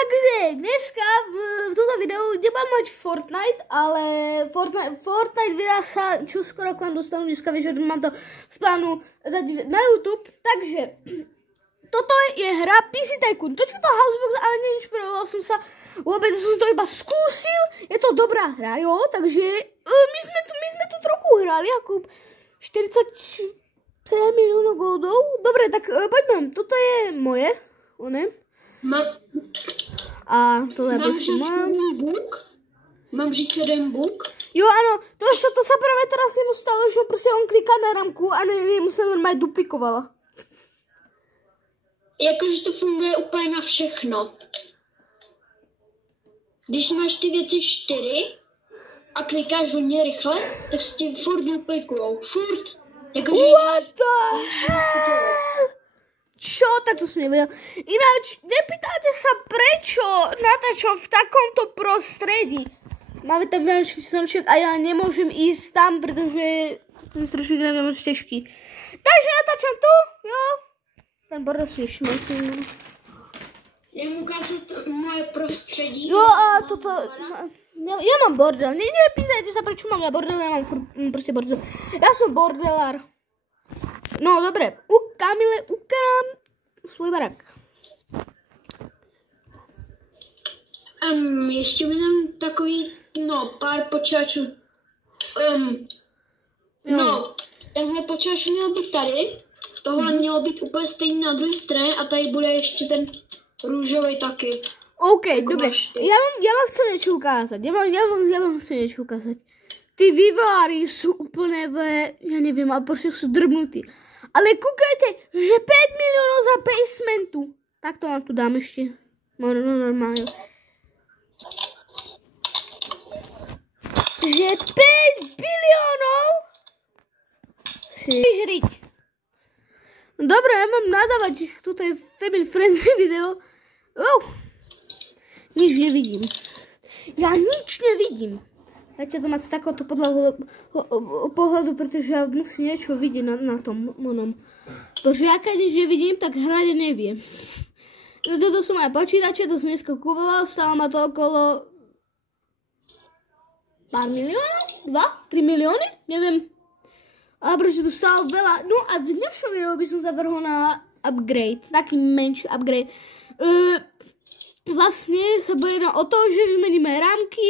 Takže dneska v tomto videu nebudem mať Fortnite, ale Fortnite videa sa čoskoro k vám dostanú dneska večer, mám to v plánu dať na YouTube. Takže toto je hra PC Tycoon. To čo to Housebox, ale neinšpiroval som sa vôbec, som to iba skúsil. Je to dobrá hra, jo, takže my sme tu trochu hrali, ako 47 miliónov goldov. Dobre, tak poďme, toto je moje, one. A tohle prostě mám. Mám říct jeden buk? Jo, ano, to sa práve teraz jemu stalo, že prostě on kliká na ramku a jemu se normálně duplikovala. Jakože to funguje úplně na všechno. Když máš ty věci 4 a klikáš hodně rychle, tak se ti furt duplikujou. Furt. Jakože What the hell? Čo? Tak to som nevedel. Ináč, nepýtajte sa, prečo natáčam v takomto prostredí. Máme tam veľký stromček a ja nemôžem ísť tam, pretože ten stromček je moc ťažký. Takže natáčam tu, jo. Ten bordel si šmrtím. Jdem ukázat moje prostředí. Jo, a toto... Ja mám bordel. Nepýtajte sa, prečo mám ja bordel, ja mám proste bordel. Ja som bordelár. No, dobre. U Kamile ukrám svůj barák. Ještě mi tam takový, pár počáčů. Tenhle počáč měl být tady. Tohle mělo být úplně stejný na druhé straně a tady bude ještě ten růžový taky. OK, dobre. Ja vám chcem niečo ukázať. Ja vám chcem niečo ukázať. Tí vývojári sú úplne ja neviem, ale proste sú drbnutí. Ale kúkajte, že 5 miliónov za basementu. Tak to vám tu dám ešte. No, normálne. Že 5 biliónov si žriť. Dobre, ja mám nadávať, toto je family friendly video. Nič nevidím. Ja nič nevidím. Dajte to mať z takéhoto pohľadu, pretože ja musím niečo vidieť na tom monom. Protože ja keď nič nevidím, tak hrať neviem. Toto sú moje počítače, to som dneska kupoval, stálo ma to okolo pár miliónov? 2? 3 milióny? Neviem. Ale proste to stálo veľa. No a v dnešnom videu by som zavrhol na upgrade. Taký menší upgrade. Vlastne sa bude o to, že vymeníme rámky,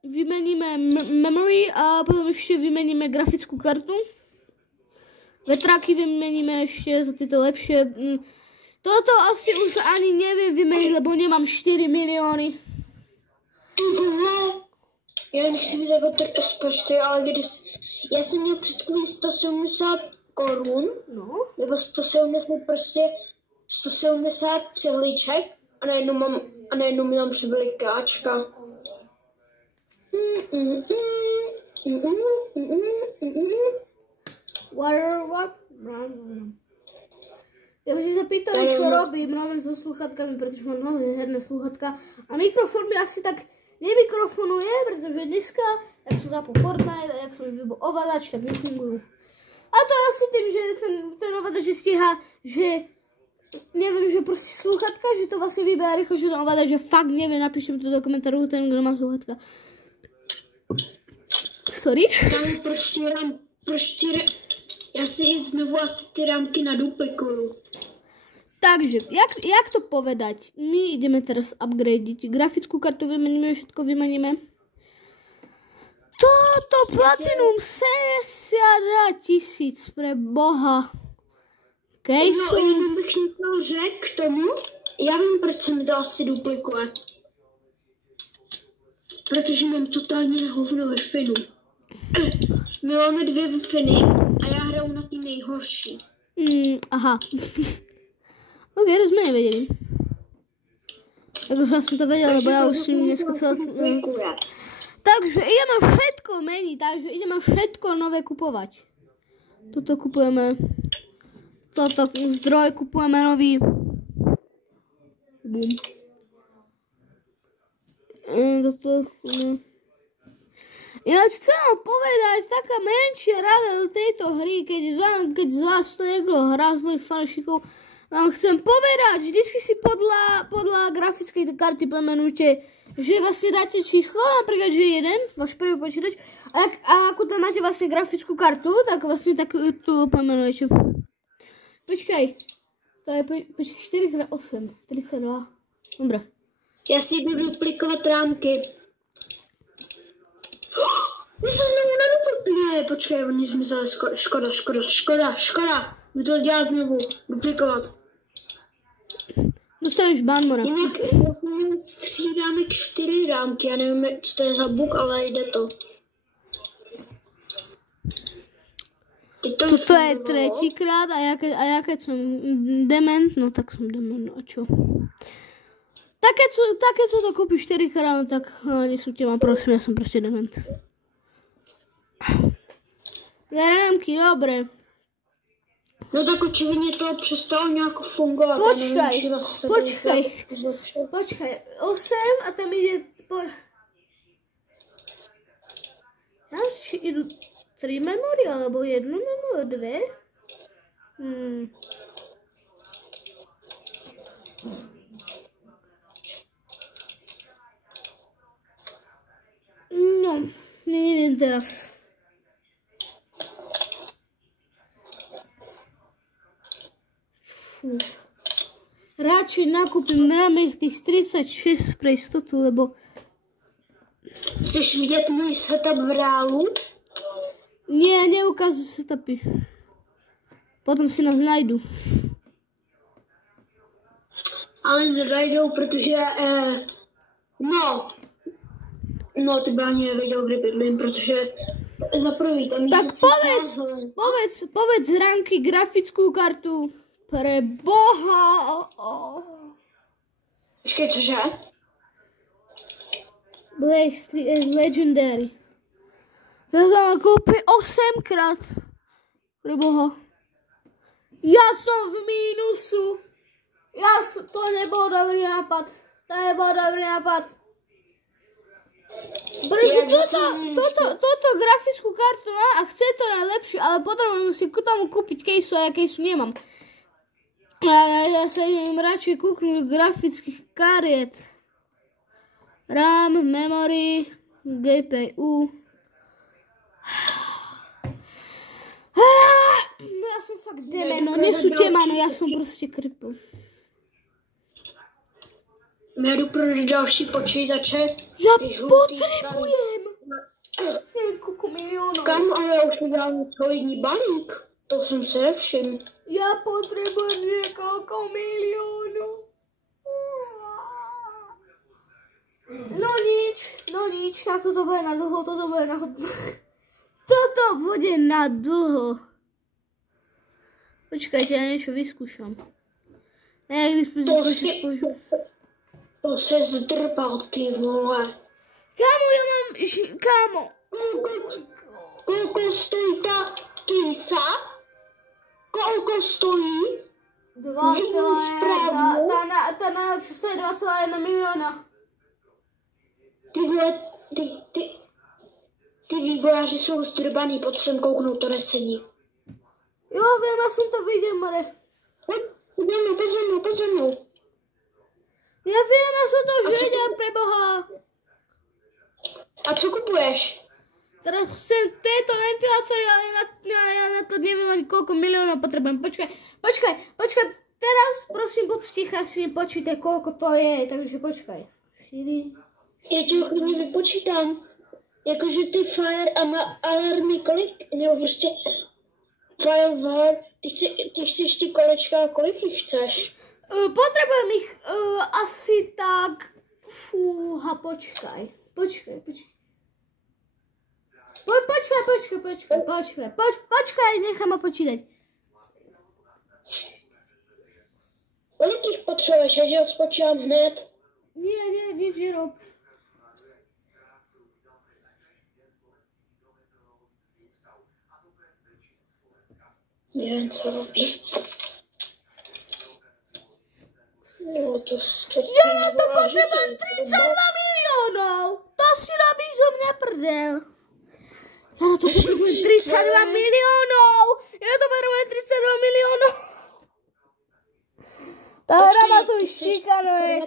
vymeníme memory a potom ešte vymeníme grafickú kartu. Vetráky vymeníme ešte za tieto lepšie. Toto asi už ani neviem vymeniť, lebo nemám 4 milióny. Já nechci být jako rozpočty, ale já jsem měl předkový 170 korun, nebo 170 170 cihliček a najednou mi tam přibyly káčka. What? Ja by si sa pýtali, čo robím so sluchatkami, pretože mám nové herné sluchatka a mikrofón mi asi tak nemikrofonuje, pretože dneska, jak som zapol Fortnite a jak som vybil ovládač, tak nefungujú. A to je asi tým, že ten ovládač stíha, že neviem, že proste sluchatka, že to vlastne vyberá rýchlo, že ten ovládač, že fakt neviem, napíšem to do komentáru, ten, kdo má sluchatka. Sorry? Já si znovu asi ty rámky naduplikuju. Takže, jak to povedať? My ideme teraz upgradeiť. Grafickú kartu vymeníme, všetko vymeníme. Toto Platinum 72 000 pre boha. No, jenom bych něco řekl k tomu. Já vím, proč se mi to asi duplikuje. Protože mám totálně hovno ve Finu. My máme 2 Wi-Fi a já hraju na ty nejhorší. Aha. OK, to sme nevedeli. Takže ja som to vedela, lebo ja už si dneska celé... Takže ideme všetko meniť, takže ideme všetko nové kupovať. Toto kupujeme. Toto zdroj kupujeme nový. Bum. Toto... Ináč chcem vám povedať, taká menšia rada do tejto hry, keď z vás to niekto hrá z mojich fanúšikov vám chcem povedať, vždycky si podľa grafickej karty pomenujte, že vlastne dáte číslo, napríklad, že 1, váš prvý počítač, a ako tam máte vlastne grafickú kartu, tak vlastne tak tu pomenujete. Počkaj, to je 4x8, 32, dobre. Já si jdu duplikovat rámky. My se znovu neduplikujeme. Ne, počkej, oni zmizeli. Škoda. Budu to dělat znovu. Duplikovat. Dostaneš ban, Mora. Jinak vlastně střídáme 4 rámky. Já nevím, co to je za bug, ale jde to. Toto je tretíkrát a ja keď som dement, no tak som dement, no a čo? Také co to kúpiš 4-krát, no tak nesúďte ma, prosím, ja som proste dement. Rámky, dobre. No tak očividně to přestalo nějak fungovat. Počkaj, 8 a tam ide... Tam idú 3 memory, alebo 1 memory, 2? No, neviem teraz. Radšej nakúpim rámek tých 36 pre istotu, lebo... Chceš vidět můj setup v reálu? Nie, neukážu setupy. Potom si nás najdu. Ale nenajdou, protože... No, ty by ani nevěděl, kde bydlím, protože... Za prvý tam tak povedz rámky grafickú kartu. Pre Boha! Počkej, cože? Blaze 3 Legendary. Ja som kúpi 8-krát. Pre Boha. Ja som v mínusu. To nebol dobrý nápad. Pretože toto grafickú kartu má a chce to najlepšie, ale potrebujem si k tomu kúpiť kejsu a ja kejsu nemám. Ja sa idem radšej kúknúť grafických kariet. RAM, memory, GPU. No ja som fakt demeno, nesúďte ma, no ja som proste kripl. Já jdu pro další počítače. Já potřebujem. Koľko miliónov. Kam, ale já už udělám solidní balík. To jsem se nevšiml. Já potřebujem někoľko miliónov. No nič, tak toto bude na dlho, toto bude na dlho. Počkajte, ja niečo vyskúšam. To se zdrbal, ty vole. Kámo, ja mám... Kámo. Koľko stojí ta kýsa? Koľko stojí? 2,1. Tá najlepšia stojí 2,1 milióna. Ty vole, ty vývojáři jsou zdrbaný, pod sem kouknout, to nesedí. Jo, viem, ja som to videl, More. Poď za mnou. Ja viem, ja som to už videl, preboha. A co kupuješ? Teraz sem tieto ventilátory, ale ja na to neviem ani koľko miliónov potrebujem. Počkaj. Teraz prosím, buď sticha, si nepočítaj, koľko to je. Takže počkaj. 4. Já ti ho klidně vypočítám. Jakože ty fire alarmy, kolik? Nebo prostě firewall. Ty chceš ty kolečka, kolik jich chceš? Potrebujem ich asi tak... Fúha, počkaj. Počkaj, nechám ma počítať. Kolik jich potřebuješ, já ti ho spočítám hned. Nie, nic nerob. Nevím, co robí. No, to ja na to potrebujem 32 miliónov. To si robí zo mňa prdel. Ja na to potrebujem 32 miliónov. Ta hra má to šikanuje.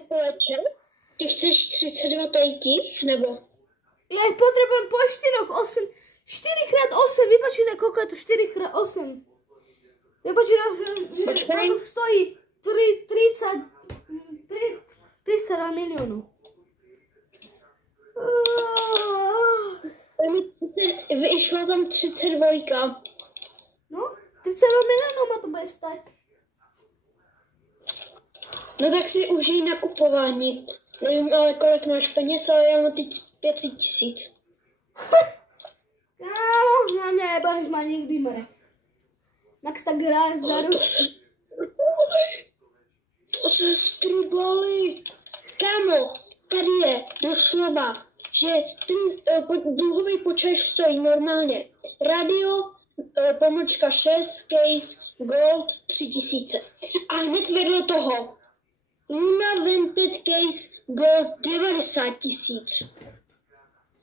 Ty chceš 32 tajtích, nebo? Ja ich potrebujem po 4, 8, 4x8, vypočítaj, koľko je to 4x8. Vypočítaj, že to stojí 32 miliónov. Vyšla tam 32. No, 32 miliónov ma to bude stať. No tak si užij nakupování. Nevím, ale kolik máš peněz, ale já mám teď 500 000. Kámo, na mňa nebudeš mať nikdy more. Max tak hrá za rok. To se strubali. Kámo, tady je doslova, že ten dluhový počítač stojí normálně. Radio, pomlčka 6, case, gold 3000. A hned vedle toho Luna Vented Case Gold 90 000.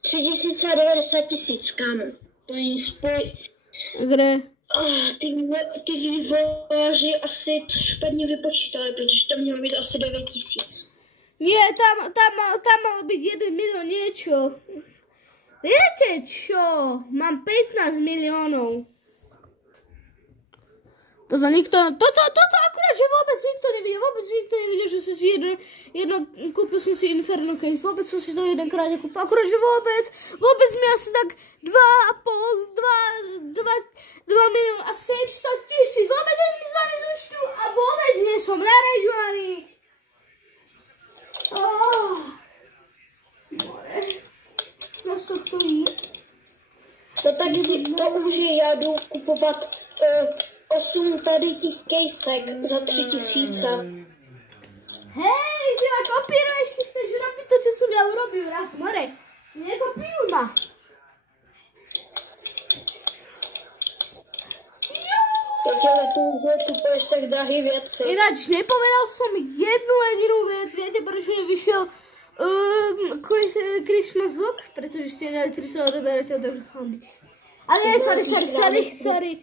3090 000, kámo. To není spoj. Kde? Ty vývojáři asi to špatně vypočítali, protože tam mělo být asi 9 000. Nie, tam malo byť 1 milión niečo. Viete čo? Mám 15 miliónov. Toto akurát, že vôbec nikto nevidel, že som si kúpil som si Inferno Case, vôbec som si to jedenkrát nekúpil, akurát, že vôbec mi asi tak 2 milióny a 700 000, vôbec nie mi z vami zúčtu a vôbec nie som narežovaný. Nás to stojí. No tak si to už já jdu kupovat 8 tady těch kejsek za 3000. Hej, ty ma kopíruješ, ty chceš robiť to, čo som ja urobil, raz, more. Nekopíruj ma. Teď ale tu kupuješ tak drahé věci. Ináč, nepovedal som jednu jedinú vec, viete, prečo nevyšiel Christmas vlog, pretože ste nedali 300 odeberateľ, takže sa vám byť. Ale sorry.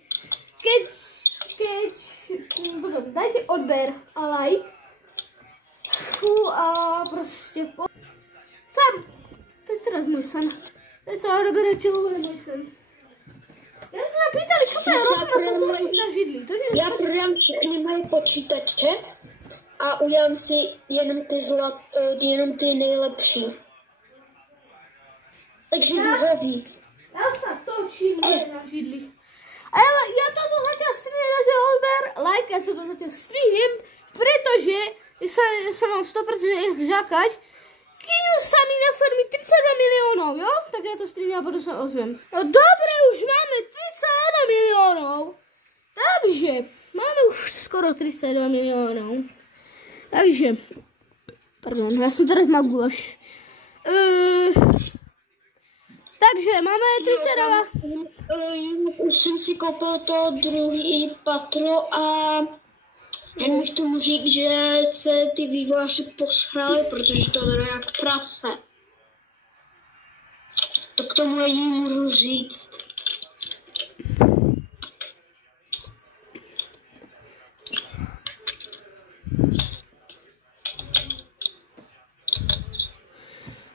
Keď, dajte odber a like. A proste, sam, to je teraz môj sen. Teď sa odeberateľ, je môj sen. Ja sa pýtali, čo to je rokom a som to na židli. Já prodám všechny moje počítače a udělám si jenom ty nejlepší. Takže duhový. Ja sa točím na židli. A ja toto zatiaľ strihnem, zatiaľ odber, like, ja toto zatiaľ strihnem, pretože sa mám 100% žakať, kým sa mi nafarmí 32 miliónov, jo? Tak ja to strihnem a potom sa ozvem. No dobre, už máme 31 miliónov. Takže, máme už skoro 32 miliónov. Takže, pardon, ja som teraz mal gulaš. Takže, máme 32. Už jsem si koupil to druhý patro a jen bych tomu říct, že se ty vývojáři posrali, protože to jde jak prase. To k tomu jediný můžu říct.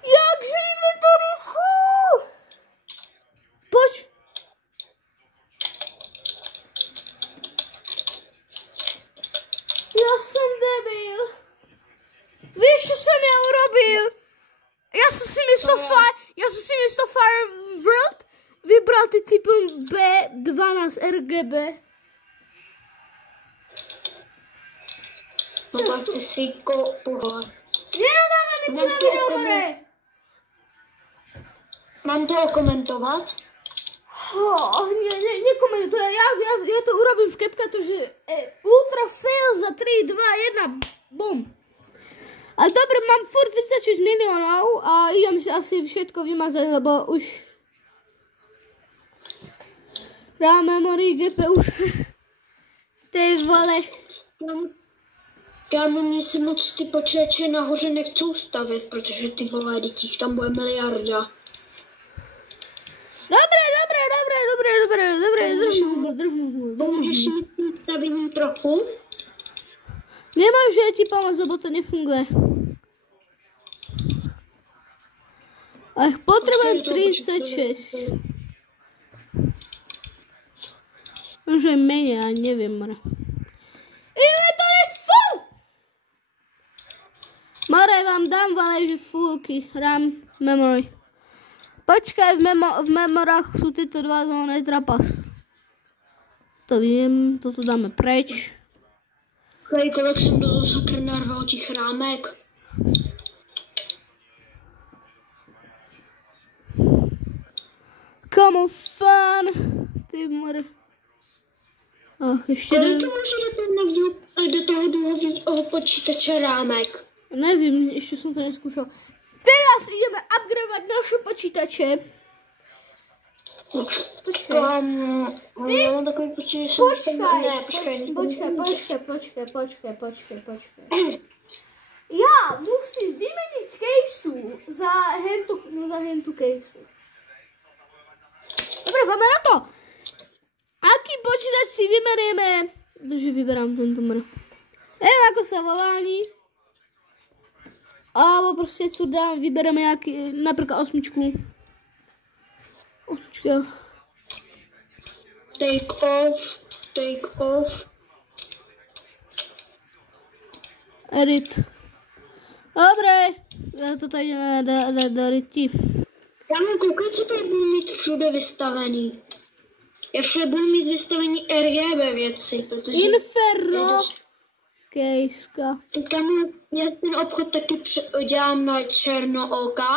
Jakže inventory schůl! Poď! Ja som debil. Víš, čo som ja urobil? Ja som si miesto Fire World vybral ty typom B12 RGB. No tak ty si pohled. Nenadávam mi to na video, more! Mám to okomentovat? Nekomentuj, ja to urobím v CapCutu, že ultra fail za 3, 2, 1, bum. Ale dobre, mám furt 36 miliónov a idem si asi všetko vymazať, lebo už RAM, memory, GPU, ty vole. Já mně se moc ty počítače nahoře nechcou stavět, protože ty vole, dětích tam bude miliarda. Dobre, držím. Můžeš si mít tím stavěním trochu? Nemôže ti pomôcť, lebo to nefunguje. Ach, potrebujem 36. Možno je menej, ja neviem, more. Inventory is full! More, vám dám, ale že fullky. RAM, memory. Počkaj, v memorách sú tieto dva zvonné trapas. To vím, toto dáme preč. Kolik jsem do sakra narval těch rámek. Komu fun. Ty more. Ach, ještě kolik to může do toho druhého počítače rámek? Nevím, ještě jsem to neskúšal. Teraz ideme upgradovat naše počítače. Počkej. Já mám takový počítač, že Počkej. Já musím vyměnit caseu za hentu caseu. Dobre, poďme na to. Aký počítač si vyberieme? Takže vyberám tento mr. Ako sa volá ani. Alebo proste tu dám, vybereme nejaký, napríklad 8. Take off. Edit. Dobre, ja to tady ideme do ryti. Já mám koukat, co tady budu mít všude vystavený. Já všude budu mít vystavený RGB věci, protože... Inferno. Kejska. Já ten obchod taky dělám na černooka.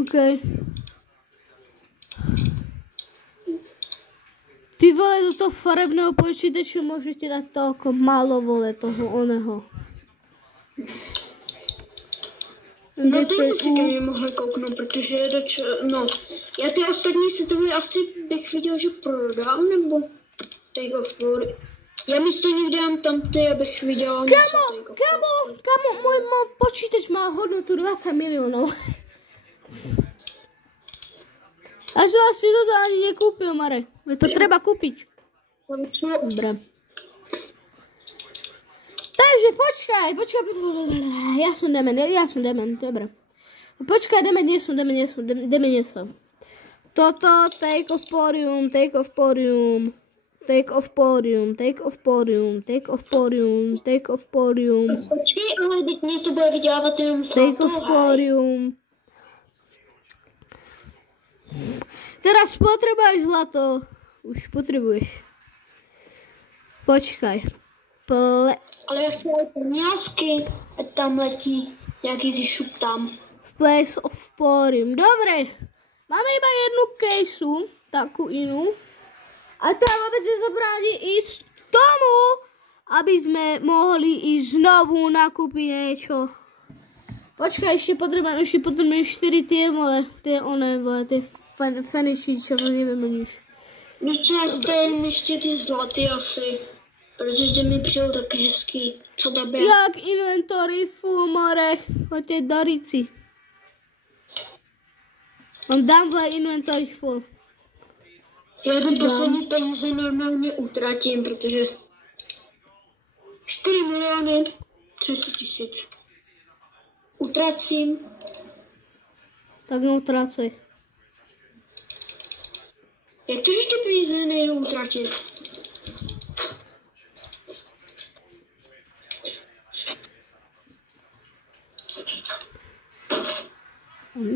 OK. Ty vole, do toho farebného počítače môžete dať toľko málo vole toho oného. No ty by si ke mně mohli kouknout, protože já ty ostatní setovy asi bych viděl, že prodám, nebo Take off War. Já místo někde dám tam ty, abych viděl něco Take off War. Kamo, môj počítač má hodnotu 20 miliónov. Až si toto ani nekúpil, Mare. To treba kúpiť. Dobre. Takže počkaj. Ja som dement, dobre. Počkaj, dement nie som. Toto, take off podium. Take off podium. Počkej, ale teď mě to bude vydělávat jenom Take off podium. Teraz potrebuješ zlato. Už potrebuješ. Počkaj. Ale já chci aj peňázky, ať tam letí nějaký ty šup tam. Place of podium. Dobre. Máme iba jednu kejsu, takú inú. A to vôbec nezabráni ísť tomu, aby sme mohli ísť znovu nakúpiť niečo. Počkaj, ešte potrebujem 4 tie vole, tie feniči, čo neviem nič. Nutná stejně ještě ty zlaty asi, protože mi přijel taky hezký, co tobě. Jak inventory full, more, hoďte do rici. Mám dám vole inventory full. Já ty poslední peníze normálně utratím, protože 4 miliony 300 000. Utracím. Tak neutrácej. Jak to, že ty peníze nejdou utratit?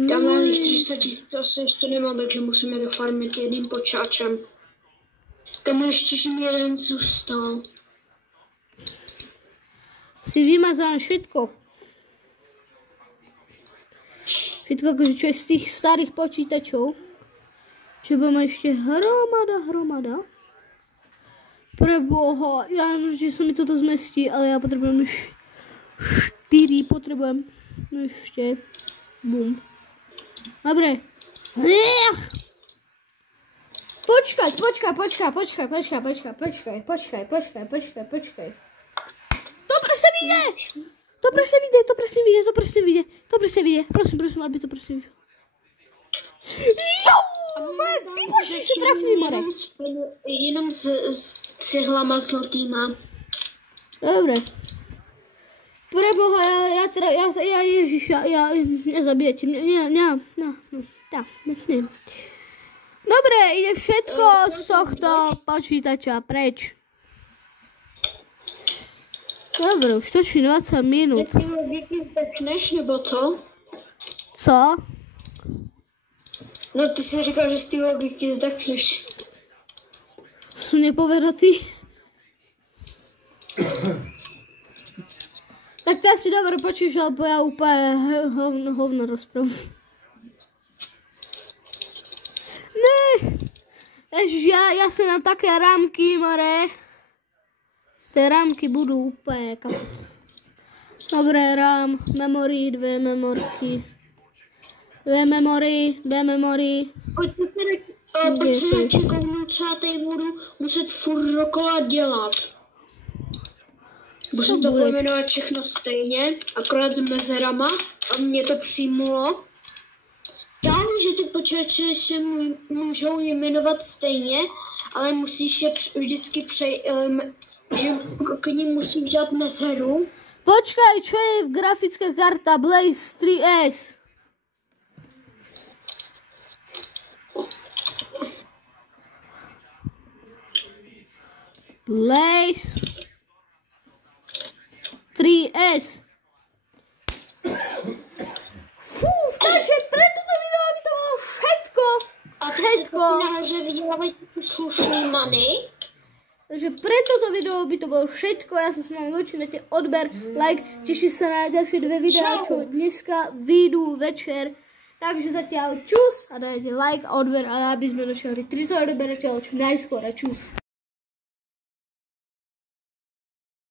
Já mám jich 300 000, asi ještě nemám, takže musíme dofarmit jedným počáčem. Tam ještě jeden zůstal. Si vymazám všetko. Všetko akože čo je z tých starých počítačov. Čo máme ešte hromada. Preboha, ja neviem, že sa mi toto zmestí, ale ja potrebujem 4, potrebujem ešte. Bum. Dobre. Počkaj. To presne vyjde. Prosím, aby to presne vyjde. Vypočti se trafný, more. Jenom s cihlama zlatýma. Dobre. Preboha, Ježiš, nezabijete mňa, ne. Dobre, ide všetko z tohto počítača preč. Dobre, už točí 20 minút. Ty logiky zdechneš, nebo co? Co? No ty si říkal, že z ty logiky zdechneš. Sú nepovedatí. Tak to asi dobre počuješ, alebo ja úplne hovno rozprávam. Ne! Ježiš, ja si na také rámky, more. Tie rámky budú úplne kaput. Dobre, rám, memory, dve memorky. Dve memory. Počkej, kouknu, co já tady budu muset furt dokola dělat. Musím to pojmenovat všechno stejně, akorát s mezerama, a mě to přijmulo. Já vím, že ty počítače se můžou jmenovat stejně, ale musíš je vždycky že k ním musíš dát mezeru. Počkaj, čo je grafická karta Blaze 3S? Blaze 3S. Takže pre toto video by to bolo všetko. A ty si nahoře vydělávají slušný money. Takže pre toto video by to bolo všetko. Ja sa s vami lúčim, dajte odber, like, teším sa na ďalšie dve videá, čo dneska vyjdú večer. Takže zatiaľ čus a dajte like a odber, aby sme dosiahli 30 odberateľov čo najskôr a čus.